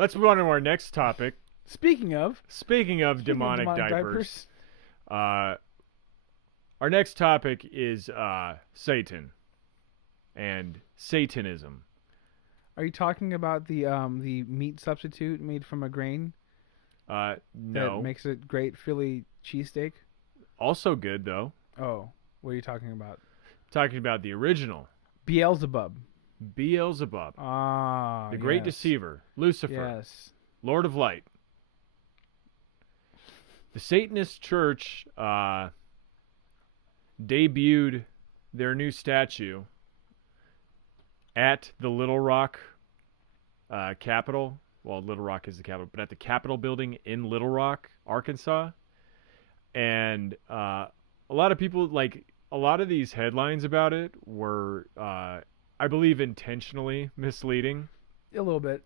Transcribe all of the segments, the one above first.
Let's move on to our next topic. Speaking of demonic diapers. Our next topic is Satan and Satanism. Are you talking about the meat substitute made from a grain? No. That makes it great Philly cheesesteak? Also good, though. Oh, what are you talking about? Talking about the original. Beelzebub. Beelzebub. Ah, the great deceiver. Lucifer. Yes. Lord of Light. The Satanist Church debuted their new statue at the Little Rock Capitol. Well, Little Rock is the capital, but at the Capitol building in Little Rock, Arkansas. And a lot of people, like, a lot of these headlines about it were, I believe, intentionally misleading. A little bit.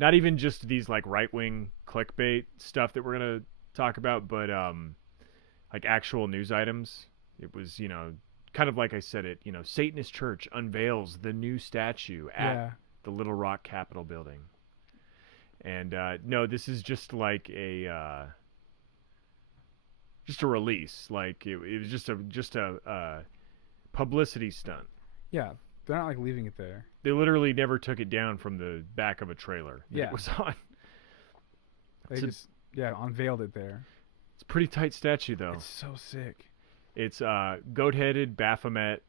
Not even just these, like, right-wing clickbait stuff that we're going to talk about, but, like, actual news items. It was, kind of like I said it, Satanist Church unveils the new statue at the Little Rock Capitol building. And, no, this is just like a release. Like, it was just a publicity stunt. Yeah, they're not, like, leaving it there. They literally never took it down from the back of a trailer that it was on. They just unveiled it there. It's a pretty tight statue, though. It's so sick. It's goat-headed Baphomet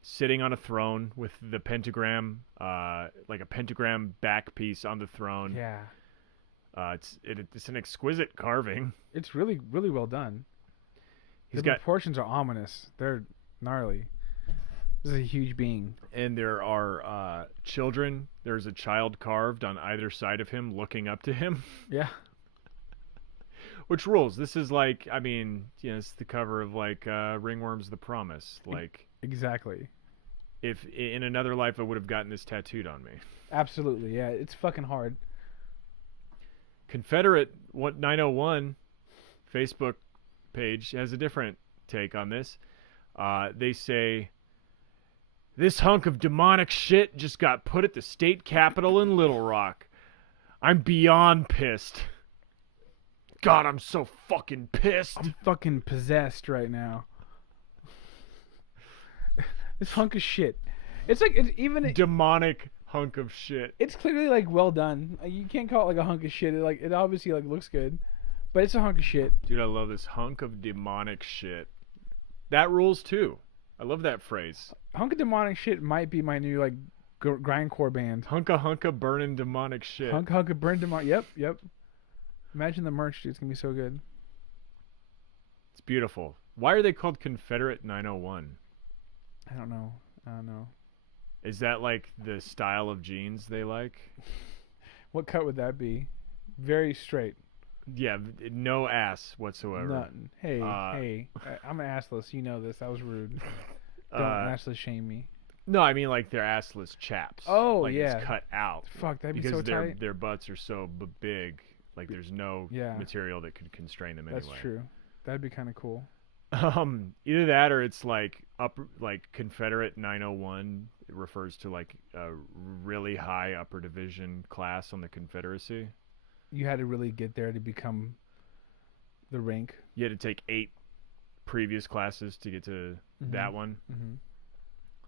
sitting on a throne with the pentagram, like a pentagram back piece on the throne. Yeah. It's an exquisite carving. It's really, really well done. The proportions are ominous. They're gnarly. This is a huge being. And there are children. There's a child carved on either side of him looking up to him. Yeah. Which rules? This is like, I mean, it's the cover of like Ringworm's The Promise. Like, exactly. If in another life I would have gotten this tattooed on me. Absolutely, yeah. It's fucking hard. Confederate 901 Facebook page has a different take on this. They say, this hunk of demonic shit just got put at the state capitol in Little Rock. I'm beyond pissed. God, I'm so fucking pissed. I'm fucking possessed right now. This hunk of shit. It's like demonic hunk of shit. It's clearly like well done. You can't call it like a hunk of shit. It obviously like looks good, but it's a hunk of shit. Dude, I love this hunk of demonic shit. That rules too. I love that phrase. Hunk of demonic shit might be my new like grindcore band. Hunka burning demonic shit. Hunka burn demonic. Yep. Imagine the merch, dude. It's gonna be so good. It's beautiful. Why are they called Confederate 901? I don't know. Is that like the style of jeans they like? What cut would that be? Very straight. Yeah, no ass whatsoever. Nothing. Hey, I'm assless. You know this. That was rude. Don't assless shame me. No, I mean like they're assless chaps. Oh, like yeah. It's cut out. Fuck, that'd be so tight. Because their butts are so big. Like there's no material that could constrain them anyway. That's true. That'd be kind of cool. Either that or it's like Confederate 901. It refers to like a really high upper division class on the Confederacy. You had to really get there to become the rank. You had to take 8 previous classes to get to that one. Mm-hmm.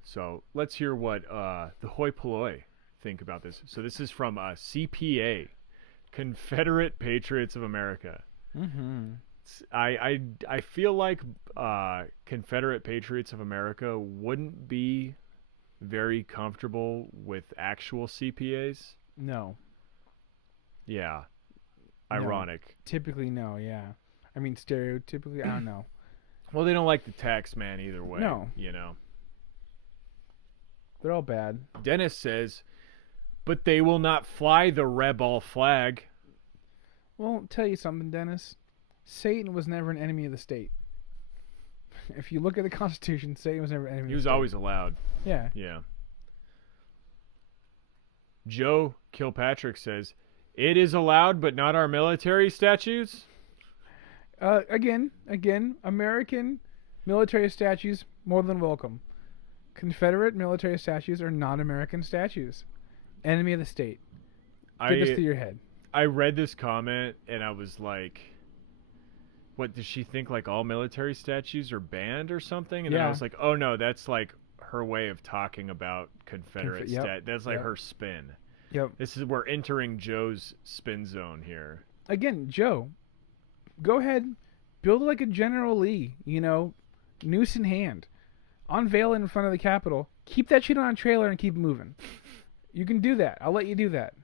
So let's hear what the hoi polloi think about this. So this is from CPA, Confederate Patriots of America. Mm-hmm. I feel like Confederate Patriots of America wouldn't be very comfortable with actual CPAs. No. Yeah. Ironic. No. Typically, no, yeah. I mean, stereotypically, I don't know. Well, they don't like the tax man either way. No. They're all bad. Dennis says, but they will not fly the rebel flag. Well, I'll tell you something, Dennis. Satan was never an enemy of the state. If you look at the Constitution, Satan was never an enemy of the state. He was always allowed. Yeah. Yeah. Joe Kilpatrick says, it is allowed, but not our military statues? Again, American military statues, more than welcome. Confederate military statues are not American statues. Enemy of the state. Get this through your head. I read this comment and I was like, what, does she think like all military statues are banned or something? And then I was like, oh no, that's like her way of talking about Confederate that's like her spin. Yep. We're entering Joe's spin zone here. Again, Joe, go ahead, build like a General Lee, noose in hand. Unveil it in front of the Capitol. Keep that shit on a trailer and keep moving. You can do that. I'll let you do that.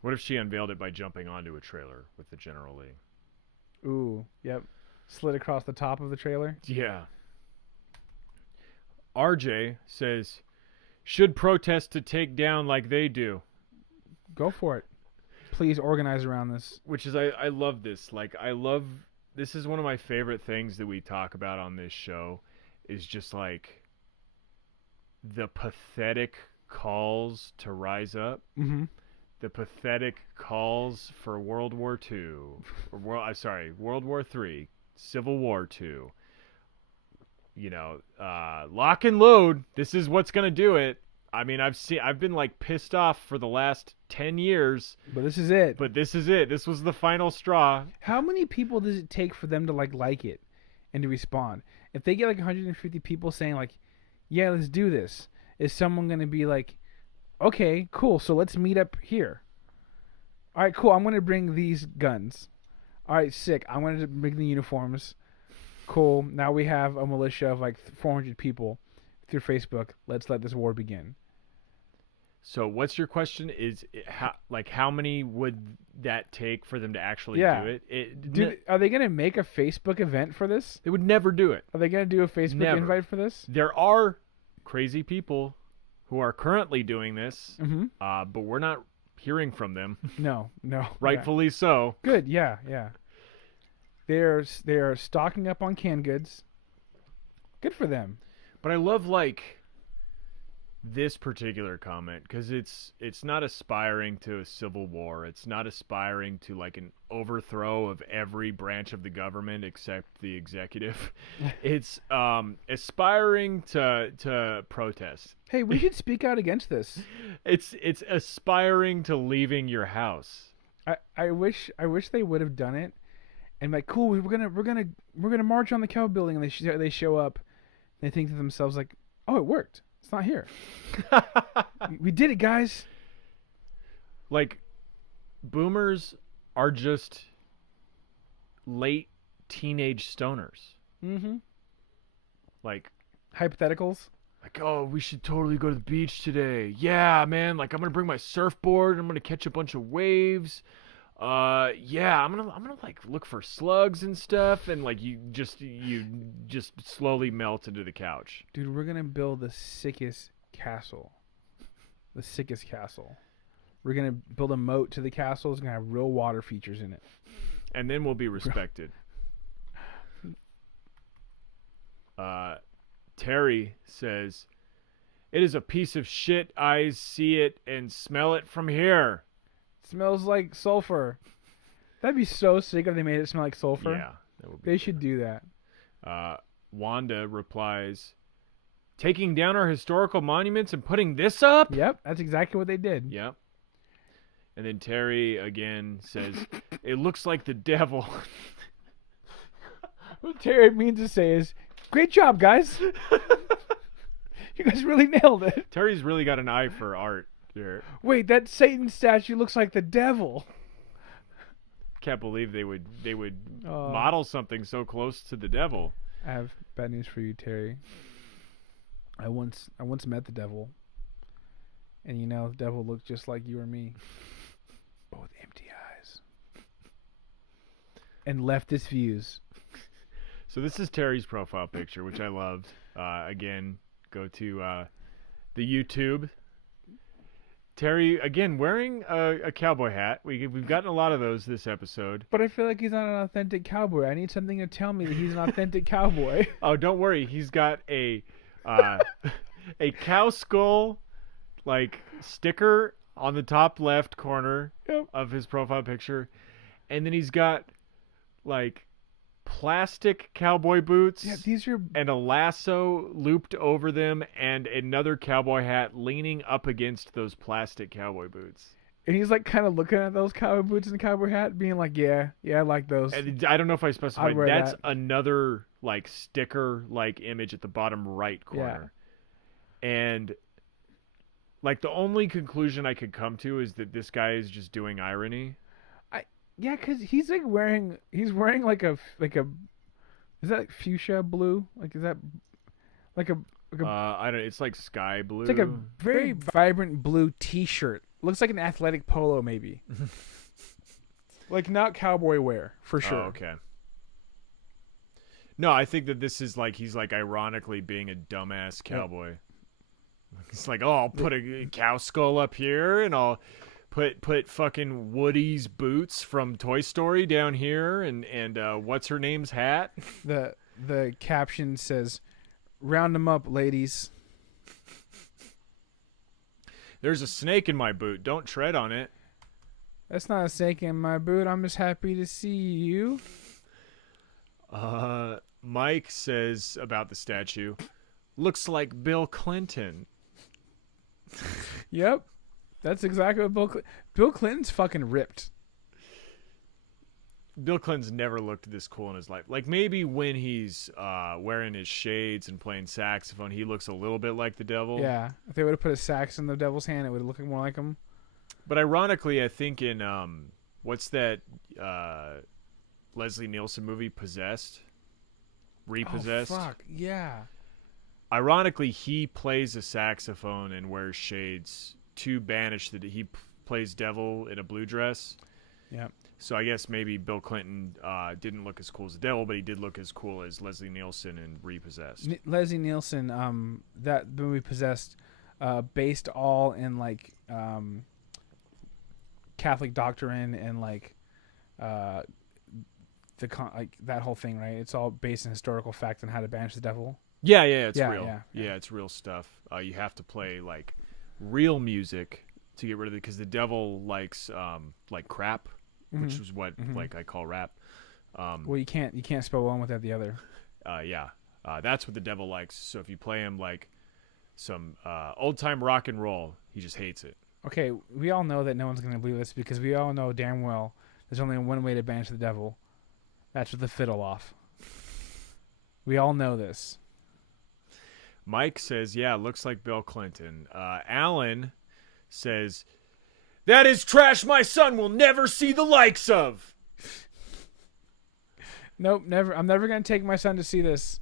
What if she unveiled it by jumping onto a trailer with the General Lee? Ooh, yep. Slid across the top of the trailer? Yeah. RJ says, should protest to take down like they do. Go for it. Please organize around this. Which is, I love this. Like, this is one of my favorite things that we talk about on this show is just like the pathetic calls to rise up. Mm-hmm. The pathetic calls for World War II, World War III, Civil War II. Lock and load. This is what's gonna do it. I mean, I've been like pissed off for the last 10 years. But this is it. This was the final straw. How many people does it take for them to like it and to respond? If they get like 150 people saying like, yeah, let's do this, is someone gonna be like, okay, cool, so let's meet up here. All right, cool, I'm going to bring these guns. All right, sick, I'm going to bring the uniforms. Cool, now we have a militia of like 400 people through Facebook. Let's let this war begin. So what's your question? Is how many would that take for them to actually do it? Are they going to make a Facebook event for this? They would never do it. Are they going to do a Facebook invite for this? There are crazy people who are currently doing this, but we're not hearing from them. No. Rightfully so. Good, yeah. They're stocking up on canned goods. Good for them. But I love like this particular comment because it's not aspiring to a civil war. It's not aspiring to like an overthrow of every branch of the government except the executive. It's aspiring to protest. Hey, we should speak out against this. It's aspiring to leaving your house. I wish they would have done it, and like, cool, we're gonna march on the Capitol building, and they show up, and they think to themselves like, oh, it worked. It's not here. We did it, guys. Like, boomers are just late teenage stoners. Mm-hmm. Like hypotheticals. Like, oh, we should totally go to the beach today. Yeah, man. Like, I'm gonna bring my surfboard. I'm gonna catch a bunch of waves. Yeah, I'm gonna like look for slugs and stuff, and like you just slowly melt into the couch. Dude, we're gonna build the sickest castle. We're gonna build a moat to the castle. It's gonna have real water features in it, and then we'll be respected. Terry says, "It is a piece of shit. I see it and smell it from here. Smells like sulfur." That'd be so sick if they made it smell like sulfur. Yeah, that would be. They should do that. Wanda replies, "Taking down our historical monuments and putting this up?" Yep, that's exactly what they did. Yep. And then Terry again says, "It looks like the devil." What Terry means to say is, "Great job, guys. You guys really nailed it." Terry's really got an eye for art here. Wait, that Satan statue looks like the devil. Can't believe they would model something so close to the devil. I have bad news for you, Terry. I once met the devil, and the devil looked just like you or me, but with empty eyes and leftist views. So this is Terry's profile picture, which I loved. Again, go to the YouTube. Terry, again, wearing a cowboy hat. We've gotten a lot of those this episode. But I feel like he's not an authentic cowboy. I need something to tell me that he's an authentic cowboy. Oh, don't worry. He's got a cow skull like sticker on the top left corner of his profile picture, and then he's got like plastic cowboy boots. Yeah, these are. And a lasso looped over them, and another cowboy hat leaning up against those plastic cowboy boots. And he's like kind of looking at those cowboy boots and the cowboy hat, being like, "Yeah, I like those." And I don't know if I specified. I'd wear That's that. another like sticker like image at the bottom right corner. Yeah. And like the only conclusion I could come to is that this guy is just doing irony. Yeah, because he's wearing like a is that like fuchsia blue? Like is that like a I don't. It's like sky blue. it's like a very vibrant blue T-shirt. Looks like an athletic polo, maybe. Like not cowboy wear for sure. Oh, okay. No, I think that this is like he's like ironically being a dumbass cowboy. Yep. It's like, oh, I'll put a cow skull up here, and I'll put fucking Woody's boots from Toy Story down here, and what's her name's hat. The caption says, "Round them up, ladies." There's a snake in my boot. Don't tread on it. That's not a snake in my boot. I'm just happy to see you. Mike says about the statue, looks like Bill Clinton. Yep. That's exactly what Bill Clinton's fucking ripped. Bill Clinton's never looked this cool in his life. Like maybe when he's wearing his shades and playing saxophone, he looks a little bit like the devil. Yeah, if they would have put a sax in the devil's hand, it would have looked more like him. But ironically, I think in what's that Leslie Nielsen movie, Possessed? Repossessed? Oh, fuck, yeah. Ironically, he plays a saxophone and wears shades to banish that he plays devil in a blue dress. Yeah. So I guess maybe Bill Clinton didn't look as cool as the devil, but he did look as cool as Leslie Nielsen in Repossessed. Leslie Nielsen, that movie Possessed, based all in like Catholic doctrine and like like that whole thing, right? It's all based in historical fact on how to banish the devil. Yeah, it's real. Yeah, it's real stuff. You have to play like real music to get rid of it because the devil likes like crap. Which is what like I call rap. Well, you can't spell one without the other. That's what the devil likes. So if you play him like some old time rock and roll, he just hates it. Okay, we all know that no one's gonna believe this because we all know damn well there's only one way to banish the devil. That's with the fiddle off. We all know this. Mike says, "Yeah, looks like Bill Clinton." Alan says, "That is trash my son will never see the likes of." Nope, never. I'm never going to take my son to see this.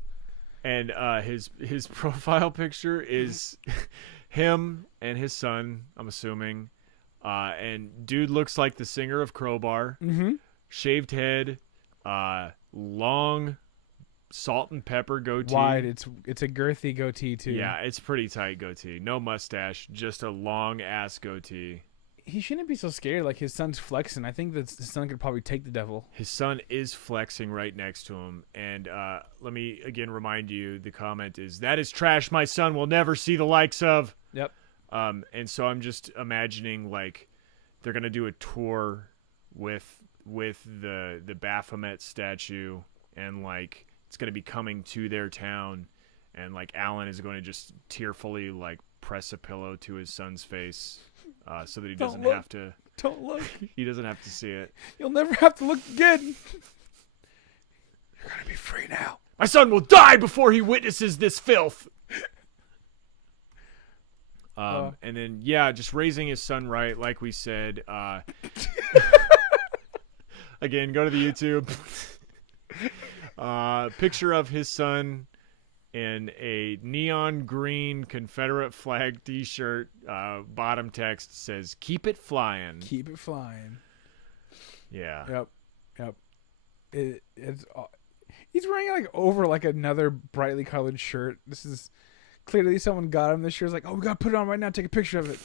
And his profile picture is him and his son, I'm assuming. And dude looks like the singer of Crowbar. Mm-hmm. Shaved head, long salt and pepper goatee. Wide. It's a girthy goatee too. Yeah, it's pretty tight goatee. No mustache, just a long ass goatee. He shouldn't be so scared. Like his son's flexing. I think that his son could probably take the devil. His son is flexing right next to him. And let me again remind you, the comment is, "That is trash my son will never see the likes of." Yep. And so I'm just imagining like they're gonna do a tour with the Baphomet statue, and like it's gonna be coming to their town, and like Alan is going to just tearfully like press a pillow to his son's face. So that he doesn't have to. Don't look. He doesn't have to see it. You'll never have to look again. You're gonna be free now. My son will die before he witnesses this filth. And then just raising his son right, like we said. Again, go to the YouTube. Picture of his son in a neon green Confederate flag T-shirt. Bottom text says, "Keep it flying." Keep it flying. Yeah. Yep. He's wearing like over like another brightly colored shirt. This is clearly someone got him this shirt. It's like, oh, we gotta put it on right now. Take a picture of it.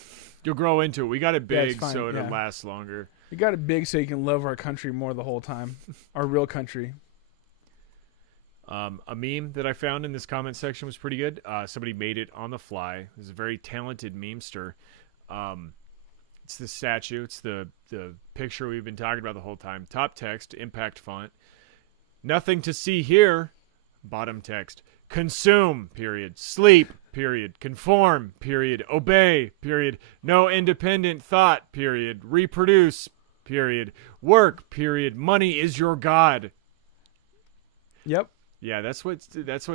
You'll grow into it. We got it big so it'll yeah. last longer. We got it big so you can love our country more the whole time. Our real country. A meme that I found in this comment section was pretty good. Somebody made it on the fly. It's a very talented memester. It's the statue. It's the picture we've been talking about the whole time. Top text, impact font. Nothing to see here. Bottom text. Consume, period. Sleep, period. Conform, period. Obey, period. No independent thought, period. Reproduce, period. Work, period. Money is your god. Yep. Yeah, that's what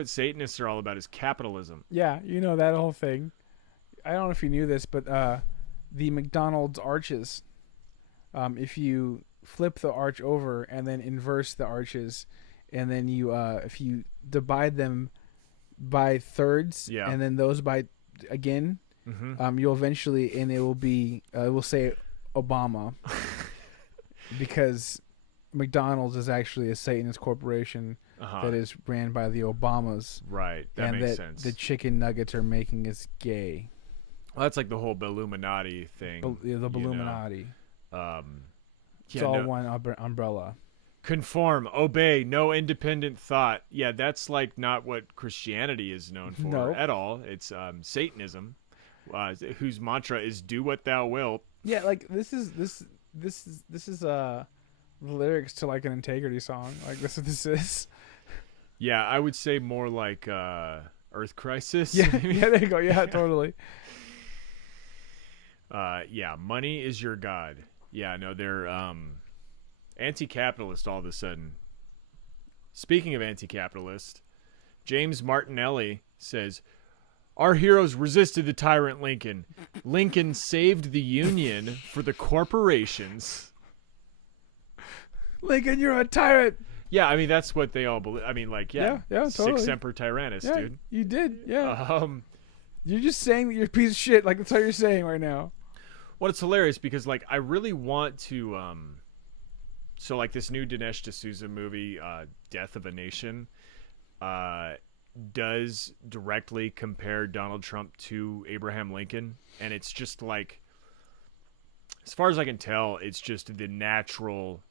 Satanists are all about, is capitalism. Yeah, you know that whole thing. I don't know if you knew this, but the McDonald's arches, if you flip the arch over and then inverse the arches, and then you if you divide them by thirds, Yeah. and then those by again, you'll eventually, and it will say Obama, because McDonald's is actually a Satanist corporation that is ran by the Obamas. Right, that and makes that sense. The chicken nuggets are making us gay. Well, that's like the whole Illuminati thing. The Illuminati. It's Yeah, all no. one umbrella. Conform, obey, no independent thought. Yeah, that's like not what Christianity is known for Nope. at all. It's Satanism, whose mantra is "Do what thou wilt." Yeah, like this is the lyrics to like an integrity song. Like this is. Yeah, I would say more like Earth Crisis. Yeah, yeah, there you go. Yeah, totally. Yeah, money is your god. Yeah, no, they're anti-capitalist all of a sudden. Speaking of anti-capitalist, James Martinelli says, "Our heroes resisted the tyrant Lincoln. Lincoln saved the Union for the corporations." Lincoln, you're a tyrant. Yeah, I mean that's what they all believe. I mean, like, Yeah, totally. Sic semper tyrannis, Yeah, dude. you did. Yeah. You're just saying that you're a piece of shit. Like that's what you're saying right now. Well, it's hilarious because like I really want to so like this new Dinesh D'Souza movie, Death of a Nation, does directly compare Donald Trump to Abraham Lincoln, and it's just like, as far as I can tell, it's just the natural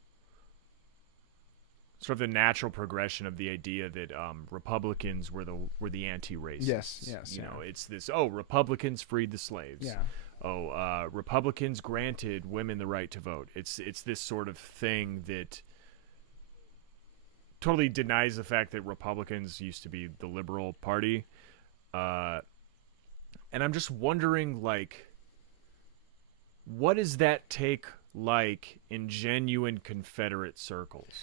progression of the idea that Republicans were the anti-racists. Yes. You know, it's this, Republicans freed the slaves. Yeah. Republicans granted women the right to vote. It's this sort of thing that totally denies the fact that Republicans used to be the liberal party. And I'm just wondering, like, what does that take like in genuine Confederate circles?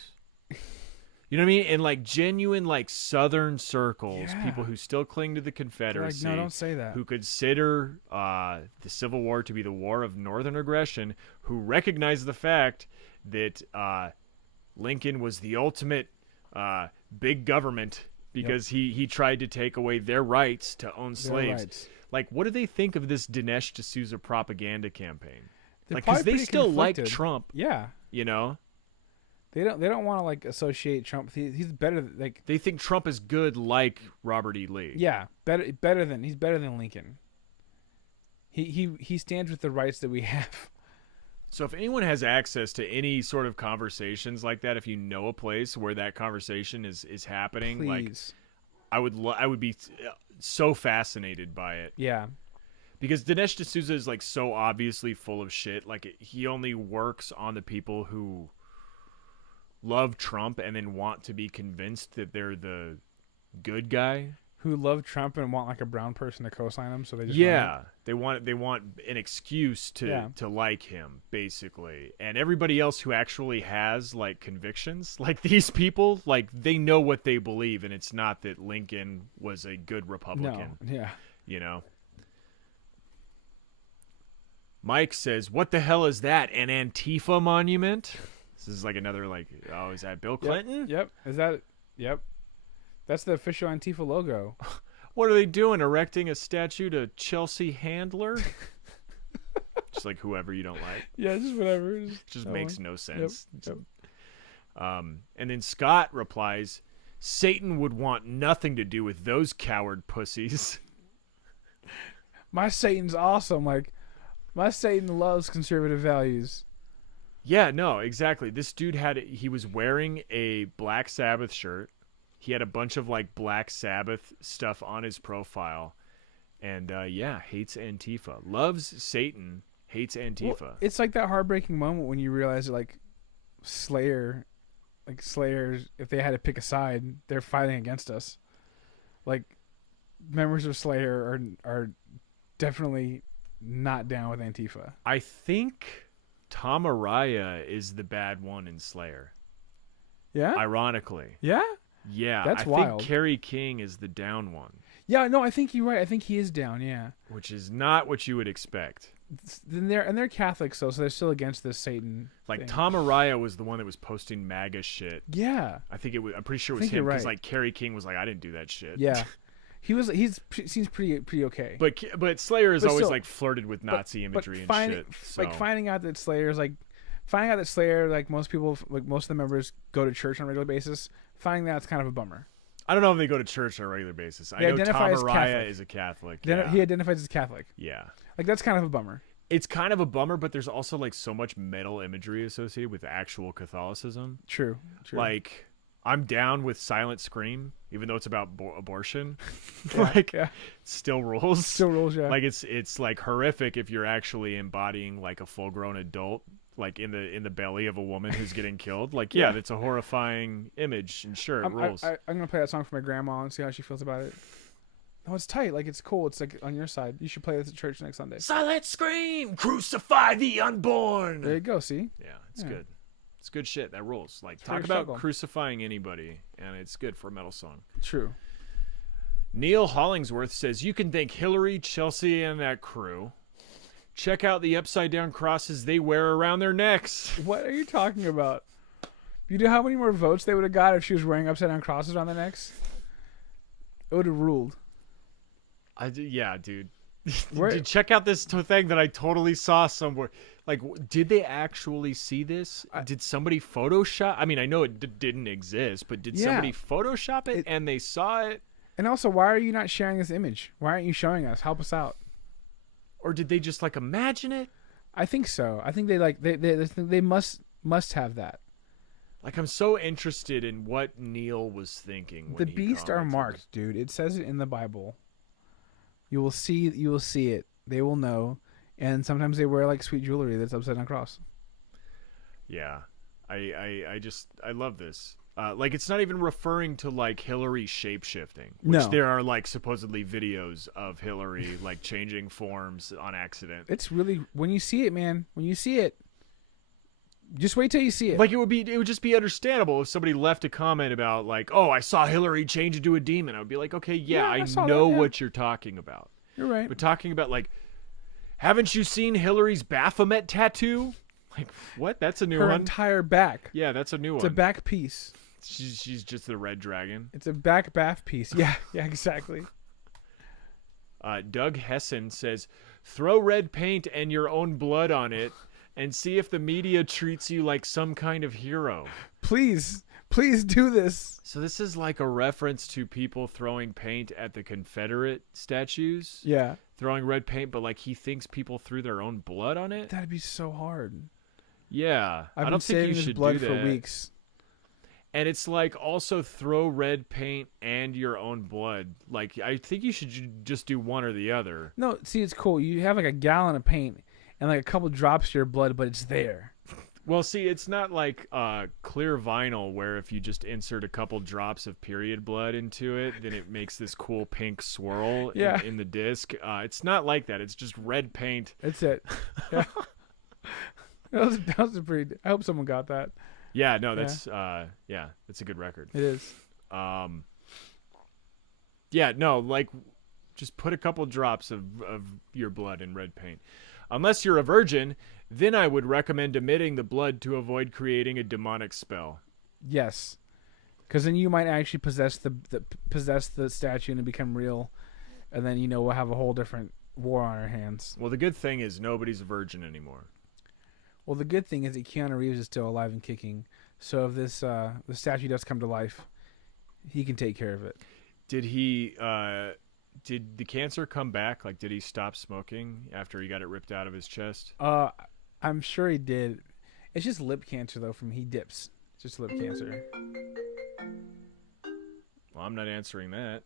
You know what I mean? In like genuine like Southern circles, people who still cling to the Confederacy, like, no, don't say that. who consider the Civil War to be the war of Northern aggression, who recognize the fact that Lincoln was the ultimate big government because he tried to take away their rights to own slaves. Rights. Like, what do they think of this Dinesh D'Souza propaganda campaign? They're Like, because probably they pretty still conflicted. like Trump, Yeah. you know? They don't want to like associate Trump. He's better. Like They think Trump is good like Robert E. Lee. yeah, he's better than Lincoln. He stands with the rights that we have. So if anyone has access to any sort of conversations like that, if you know a place where that conversation is happening, Please. like I would be so fascinated by it. Yeah. Because Dinesh D'Souza is like so obviously full of shit. Like he only works on the people who love Trump and then want to be convinced that they're the good guy. Who love Trump and want like a brown person to co-sign him, so they just they want an excuse to like him, basically. And everybody else who actually has like convictions, like these people, like they know what they believe, and it's not that Lincoln was a good Republican. No. Yeah. You know. Mike says, "What the hell is that? An Antifa monument?" This is like another like, oh, is that Bill Clinton? Yep. Is that? Yep. That's the official Antifa logo. What are they doing? Erecting a statue to Chelsea Handler? Just like whoever you don't like. Yeah, just whatever. Just makes no sense. Yep. And then Scott replies, "Satan would want nothing to do with those coward pussies." My Satan's awesome. Like, my Satan loves conservative values. Yeah, no, exactly. This dude he was wearing a Black Sabbath shirt. He had a bunch of like Black Sabbath stuff on his profile, and hates Antifa, loves Satan, hates Antifa. Well, it's like that heartbreaking moment when you realize that like Slayer, like Slayers, if they had to pick a side, they're fighting against us. Like members of Slayer are definitely not down with Antifa. I think Tom Araya is the bad one in Slayer. Yeah? Ironically. Yeah? Yeah. That's I wild. think Kerry King is the down one. Yeah, no, I think you're right. I think he is down, yeah. Which is not what you would expect. They're Catholics though, so they're still against this Satan Like thing. Tom Araya was the one that was posting MAGA shit. Yeah. I think it was. I'm pretty sure it I was think you're him because right. like Kerry King was like, I didn't do that shit. Yeah. Seems pretty okay. But Slayer has But always still- like flirted with Nazi imagery and finding, shit. So. Like finding out that Slayer, like most people, like most of the members go to church on a regular basis. Finding that's kind of a bummer. I don't know if they go to church on a regular basis. I They know Tom identify as Araya Catholic. is a Catholic. He identifies as Catholic. Yeah. Like that's kind of a bummer. It's kind of a bummer, but there's also like so much metal imagery associated with actual Catholicism. True. Like, I'm down with Silent Scream, even though it's about abortion. Yeah, Like, yeah. it still rules. Still rules, yeah. Like it's like horrific if you're actually embodying like a full-grown adult, like in the belly of a woman who's getting killed. Like, yeah, that's a horrifying image, and sure, it rules. I'm gonna play that song for my grandma and see how she feels about it. No, it's tight. Like it's cool. It's like on your side. You should play this at church next Sunday. Silent Scream, crucify the unborn. There you go. See. Yeah, it's good. It's good shit. That rules. Like, It's talk very about struggle. crucifying anybody, and it's good for a metal song. True. Neil Hollingsworth says, you can thank Hillary, Chelsea, and that crew. Check out the upside-down crosses they wear around their necks. What are you talking about? You know how many more votes they would have got if she was wearing upside down crosses on the necks? It would have ruled. Yeah, dude. Where- Dude, check out this thing that I totally saw somewhere. Like, did they actually see this? Did somebody Photoshop? I mean, I know it didn't exist, but did Yeah. somebody Photoshop it and they saw it? And also, why are you not sharing this image? Why aren't you showing us? Help us out. Or did they just, like, imagine it? I think so. I think they must have that. Like, I'm so interested in what Neil was thinking. The When he beast are commented. marked, dude. It says it in the Bible. You will see it. They will know. And sometimes they wear like sweet jewelry that's upside down cross. Yeah, I love this. Like, it's not even referring to like Hillary shapeshifting, which No. there are like supposedly videos of Hillary like changing forms on accident. It's really when you see it, man. When you see it, just wait till you see it. Like, it would just be understandable if somebody left a comment about like, oh, I saw Hillary change into a demon. I would be like, okay, yeah, I I saw know that, yeah. what you're talking about. You're right. But talking about like, haven't you seen Hillary's Baphomet tattoo? Like, what? That's a new Her one. entire back. Yeah, that's a new It's one. a back piece. She's just the red dragon. It's a back piece. Yeah, yeah, exactly. Doug Hessen says, throw red paint and your own blood on it and see if the media treats you like some kind of hero. Please do this. So this is like a reference to people throwing paint at the Confederate statues. Yeah. Throwing red paint, but like he thinks people threw their own blood on it. That'd be so hard. Yeah. I've I been don't think saving you this should blood do for that. weeks. And it's like also throw red paint and your own blood. Like, I think you should just do one or the other. No, see, it's cool. You have like a gallon of paint and like a couple drops of your blood, but it's there. Well, see, it's not like clear vinyl where if you just insert a couple drops of period blood into it, then it makes this cool pink swirl Yeah. in the disc. It's not like that. It's just red paint. That's it. Yeah. that was a pretty. I hope someone got that. Yeah, no, that's that's a good record. It is. Yeah, no, like just put a couple drops of your blood in red paint. Unless you're a virgin, then I would recommend emitting the blood to avoid creating a demonic spell. Yes, because then you might actually possess the statue and it become real, and then we'll have a whole different war on our hands. Well, the good thing is nobody's a virgin anymore. Well, the good thing is that Keanu Reeves is still alive and kicking, so if this the statue does come to life, he can take care of it. Did he? Did the cancer come back? Like, did he stop smoking after he got it ripped out of his chest? I'm sure he did. It's just lip cancer though. From he dips. It's just lip cancer. Well, I'm not answering that.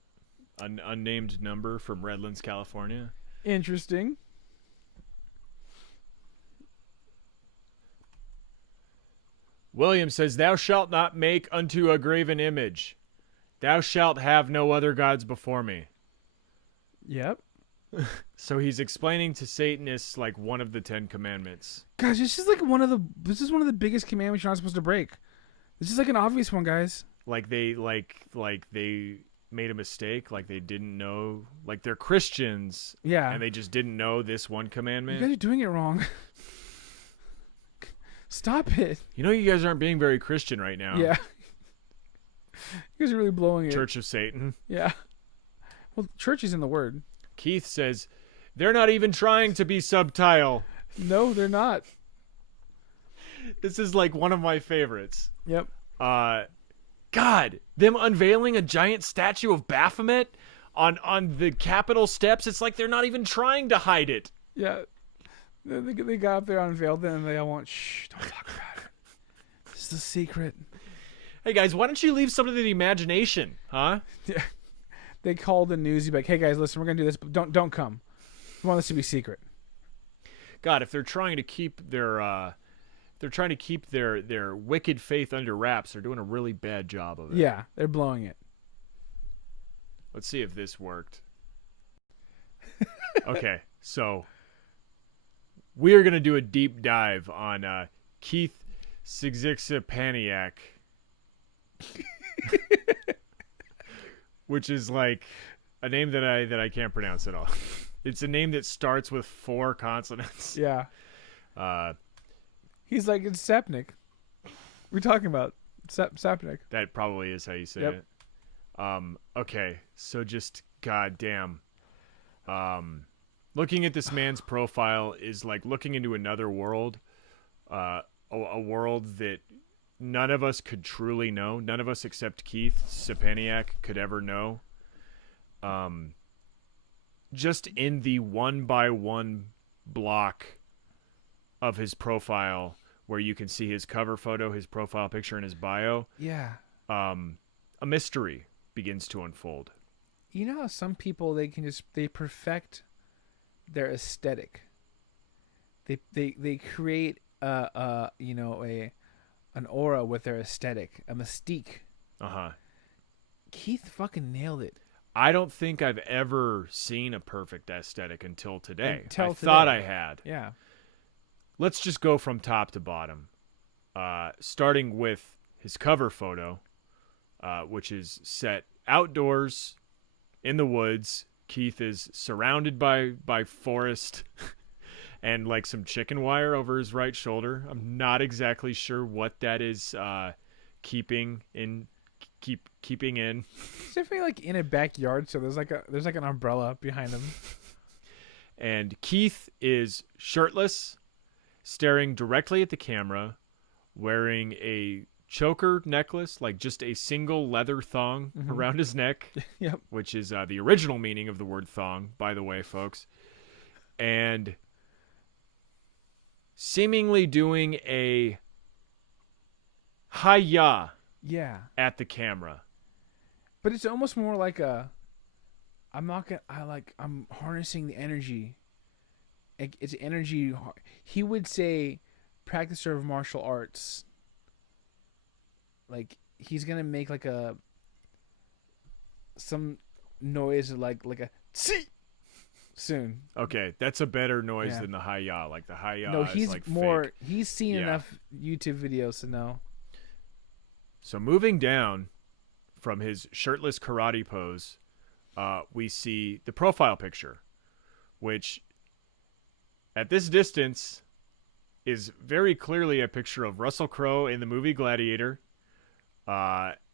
An unnamed number from Redlands, California. Interesting. William says, "Thou shalt not make unto a graven image. Thou shalt have no other gods before me." Yep. So he's explaining to Satanists like one of the 10 commandments. Guys, this is one of the biggest commandments you're not supposed to break. This is like an obvious one, guys. Like they made a mistake, like they didn't know, like they're Christians, Yeah. and they just didn't know this one commandment. You guys are doing it wrong. Stop it. You guys aren't being very Christian right now. Yeah. You guys are really blowing it. Church of Satan. Yeah. Well, church is in the word. Keith says, "They're not even trying to be subtile." No, they're not. This is like one of my favorites. Yep. God, them unveiling a giant statue of Baphomet on the Capitol steps. It's like they're not even trying to hide it. Yeah. They got up there, unveiled it, and they all went, "Shh, don't talk about it. This is a secret." Hey guys, why don't you leave some to the imagination, huh? Yeah. They called the news. You'd be like, "Hey guys, listen, we're gonna do this, but don't come. We want this to be secret." God, if they're trying to keep their their wicked faith under wraps, they're doing a really bad job of it. Yeah, they're blowing it. Let's see if this worked. Okay, so we are gonna do a deep dive on Keith Sigzixapaniak, which is like a name that I can't pronounce at all. It's a name that starts with 4 consonants. Yeah. He's like, it's Sapnik. We're talking about Sapnik. That probably is how you say Yep. it. Okay, so just goddamn. Looking at this man's profile is like looking into another world. A world that none of us could truly know. None of us except Keith Sapaniak could ever know. Just in the 1x1 block of his profile where you can see his cover photo, his profile picture, and his bio, Yeah. a mystery begins to unfold. You know how some people they perfect their aesthetic. They create an aura with their aesthetic, a mystique. Uh-huh. Keith fucking nailed it. I don't think I've ever seen a perfect aesthetic until today. Until I thought today. I had. Yeah. Let's just go from top to bottom. Starting with his cover photo, which is set outdoors in the woods. Keith is surrounded by forest and like some chicken wire over his right shoulder. I'm not exactly sure what that is keeping in. It's definitely like in a backyard, so there's like an umbrella behind him. And Keith is shirtless, staring directly at the camera, wearing a choker necklace, like just a single leather thong around his neck. Yep. Which is the original meaning of the word thong, by the way, folks. And seemingly doing a hi-ya at the camera. But it's almost more like I'm harnessing the energy. It's energy. He would say practicer of martial arts. Like he's going to make like some noise like a tsi soon. Okay, that's a better noise than the hi-ya. Like the hi-ya no, is he's like more fake. He's seen enough YouTube videos to know. So moving down from his shirtless karate pose, we see the profile picture, which at this distance is very clearly a picture of Russell Crowe in the movie Gladiator.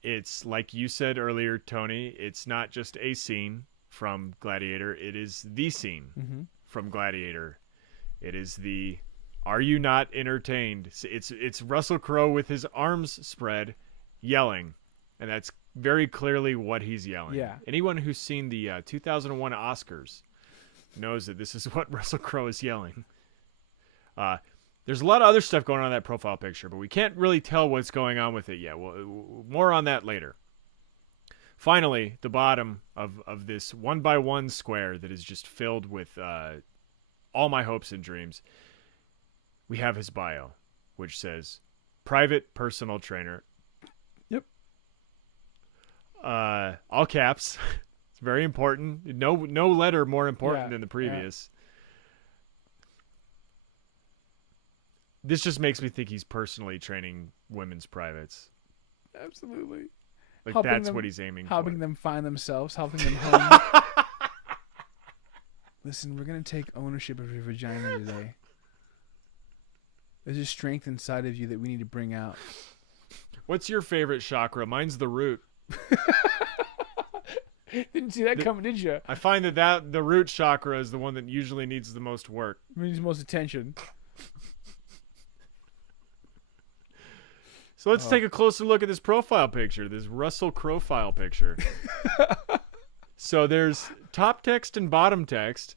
It's like you said earlier, Tony, it's not just a scene from Gladiator, it is the scene from Gladiator. It is the "Are you not entertained?" It's Russell Crowe with his arms spread yelling, and that's very clearly what he's yelling. Yeah. Anyone who's seen the 2001 Oscars knows that this is what Russell Crowe is yelling. There's a lot of other stuff going on in that profile picture, but we can't really tell what's going on with it yet. More on that later. Finally, the bottom of this 1x1 square that is just filled with all my hopes and dreams, we have his bio, which says, private personal trainer. Yep. All caps. It's very important. No letter more important than the previous. This just makes me think he's personally training women's privates. Absolutely. Like Helping that's them, what he's aiming helping for. them find themselves, helping them home. Listen, we're going to take ownership of your vagina today. There's a strength inside of you that we need to bring out. What's your favorite chakra? Mine's the root. Didn't see that coming, did you? I find that the root chakra is the one that usually needs the most work. Needs the most attention. So let's take a closer look at this profile picture, this Russell Crowe file picture. So there's top text and bottom text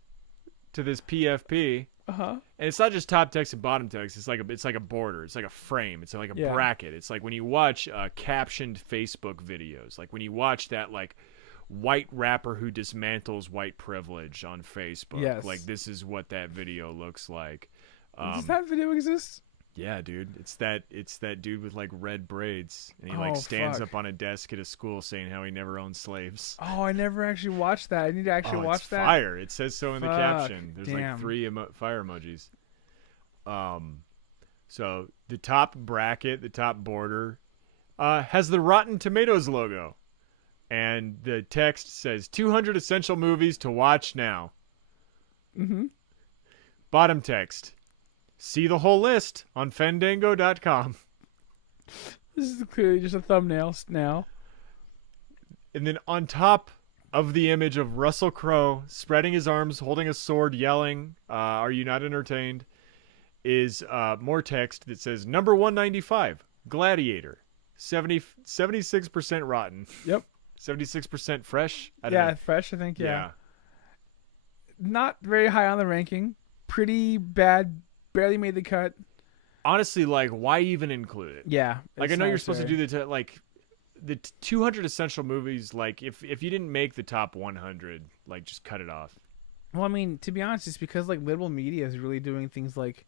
to this PFP. Uh-huh. And it's not just top text and bottom text. It's like a border. It's like a frame. It's like a bracket. It's like when you watch captioned Facebook videos. Like when you watch that like white rapper who dismantles white privilege on Facebook. Yes. Like this is what that video looks like. Does that video exist? Yeah, dude. It's that dude with like red braids, and he like stands up on a desk at a school saying how he never owned slaves. Oh, I never actually watched that. I need to actually watch it's that. Fire! It says so in the caption. There's Damn. like 3 fire emojis. So the top bracket, the top border, has the Rotten Tomatoes logo, and the text says 200 essential movies to watch now. Mm-hmm. Bottom text. See the whole list on Fandango.com. This is clearly just a thumbnail now. And then on top of the image of Russell Crowe spreading his arms, holding a sword, yelling, "Are you not entertained?" is more text that says number 195, Gladiator, 76% rotten. Yep. 76% fresh. I don't know. Fresh. I think. Yeah. Not very high on the ranking. Pretty bad. Barely made the cut. Honestly, like, why even include it? Yeah. Like, I know you're supposed to do the 200 essential movies. Like, if you didn't make the top 100, like, just cut it off. Well, I mean, to be honest, it's because like liberal media is really doing things like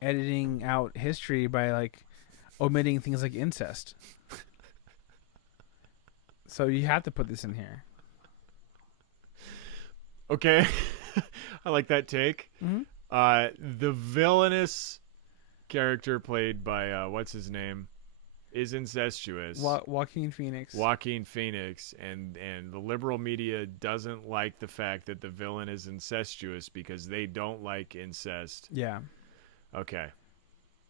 editing out history by like omitting things like incest. So you have to put this in here. Okay. I like that take. Mm-hmm. The villainous character played by what's his name is incestuous. Joaquin Phoenix. Joaquin Phoenix, and the liberal media doesn't like the fact that the villain is incestuous because they don't like incest. Yeah. Okay.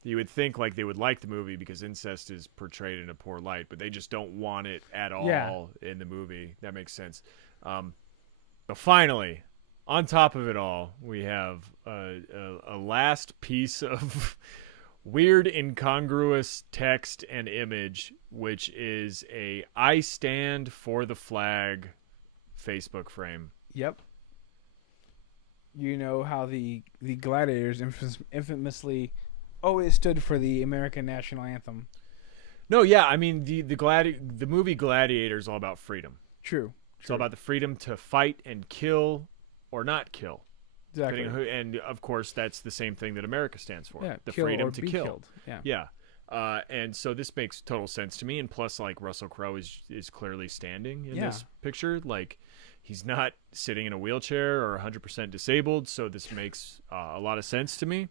You would think like they would like the movie because incest is portrayed in a poor light, but they just don't want it at all in the movie. That makes sense. But finally, on top of it all, we have a last piece of weird, incongruous text and image, which is a "I stand for the flag" Facebook frame. Yep. You know how the Gladiators infamously always stood for the American national anthem. No, yeah, I mean the movie Gladiator is all about freedom. True. It's all about the freedom to fight and kill or not kill. Exactly. And of course, that's the same thing that America stands for. Yeah, the kill freedom or to be kill. Killed. Yeah. Yeah. And so this makes total sense to me. And plus, like, Russell Crowe is clearly standing in this picture. Like, he's not sitting in a wheelchair or 100% disabled. So this makes a lot of sense to me.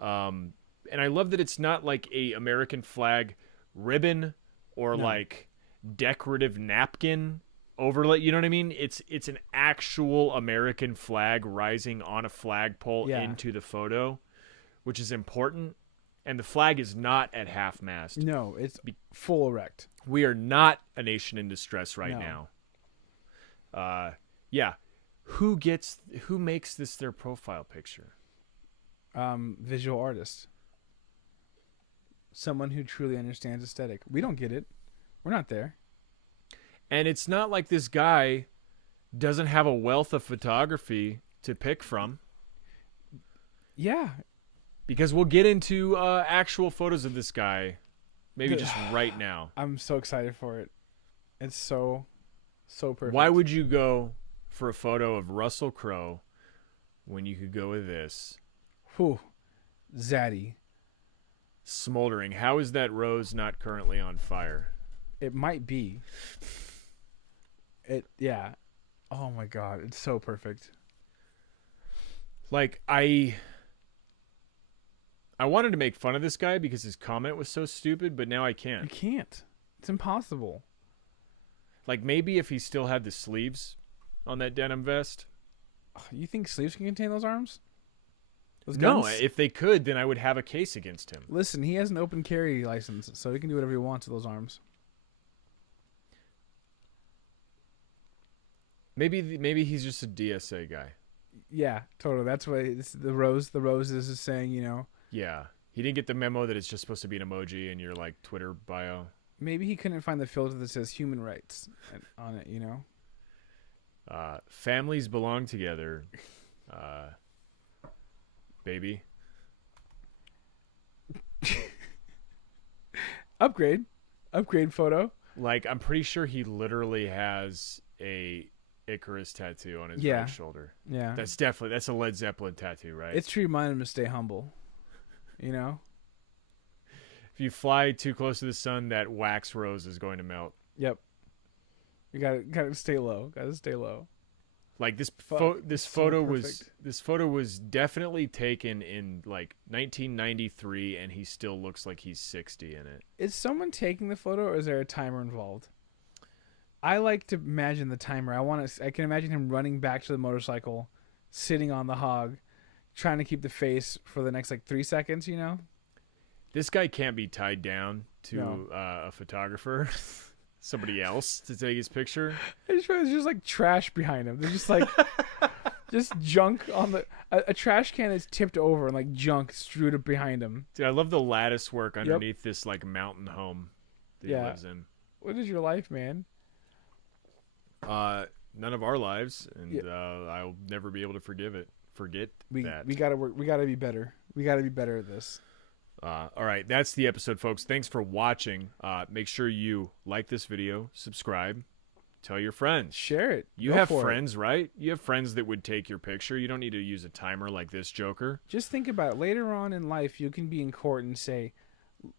And I love that it's not like a American flag ribbon or like decorative napkin overlay. You know what I mean? It's an actual American flag rising on a flagpole into the photo, which is important. And the flag is not at half mast. No, it's full erect. We are not a nation in distress right now. Yeah. Who makes this their profile picture? Visual artist. Someone who truly understands aesthetic. We don't get it. We're not there. And it's not like this guy doesn't have a wealth of photography to pick from. Yeah. Because we'll get into actual photos of this guy maybe just right now. I'm so excited for it. It's so perfect. Why would you go for a photo of Russell Crowe when you could go with this? Whew. Zaddy. Smoldering. How is that rose not currently on fire? It might be. Yeah. Oh my god, it's so perfect. Like, I wanted to make fun of this guy because his comment was so stupid, but now I You can't. can't. It's impossible. Like, maybe if he still had the sleeves on that denim vest. You think sleeves can contain those arms? Those No, guns? if they could, then I would have a case against him. Listen, he has an open carry license, so he can do whatever he wants with those arms. Maybe he's just a DSA guy. Yeah, totally. That's what the rose. The rose is saying. Yeah. He didn't get the memo that it's just supposed to be an emoji in your like Twitter bio. Maybe he couldn't find the filter that says human rights on it. Families belong together. Baby. Upgrade photo. Like, I'm pretty sure he literally has a Icarus tattoo on his Yeah. right shoulder. Yeah, That's a Led Zeppelin tattoo, right? it's to remind him to stay humble. If you fly too close to the sun, that wax rose is going to melt. Yep. You gotta stay low. Gotta stay low. Like this Fuck, photo perfect. was definitely taken in like 1993, and he still looks like he's 60 in it. Is someone taking the photo, or is there a timer involved? I like to imagine the timer. I can imagine him running back to the motorcycle, sitting on the hog, trying to keep the face for the next like 3 seconds. This guy can't be tied down to No. a photographer, somebody else to take his picture. There's just like trash behind him. There's just like just junk on a trash can is tipped over and like junk strewed up behind him. Dude, I love the lattice work underneath this like mountain home that he Yeah. lives in. What is your life, man? None of our lives, and Yeah. I'll never be able to forget that. We gotta work. We gotta be better. We gotta be better at this. All right, that's the episode, folks. Thanks for watching. Make sure you like this video, subscribe, tell your friends. Share it. You Go have for it. friends, right? You have friends that would take your picture. You don't need to use a timer like this joker. Just think about it. Later on in life, you can be in court and say,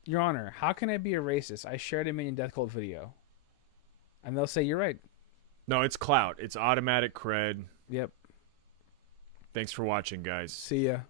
"Your Honor, how can I be a racist? I shared a Minion Death Cult video," and they'll say, "You're right." No, it's clout. It's automatic cred. Yep. Thanks for watching, guys. See ya.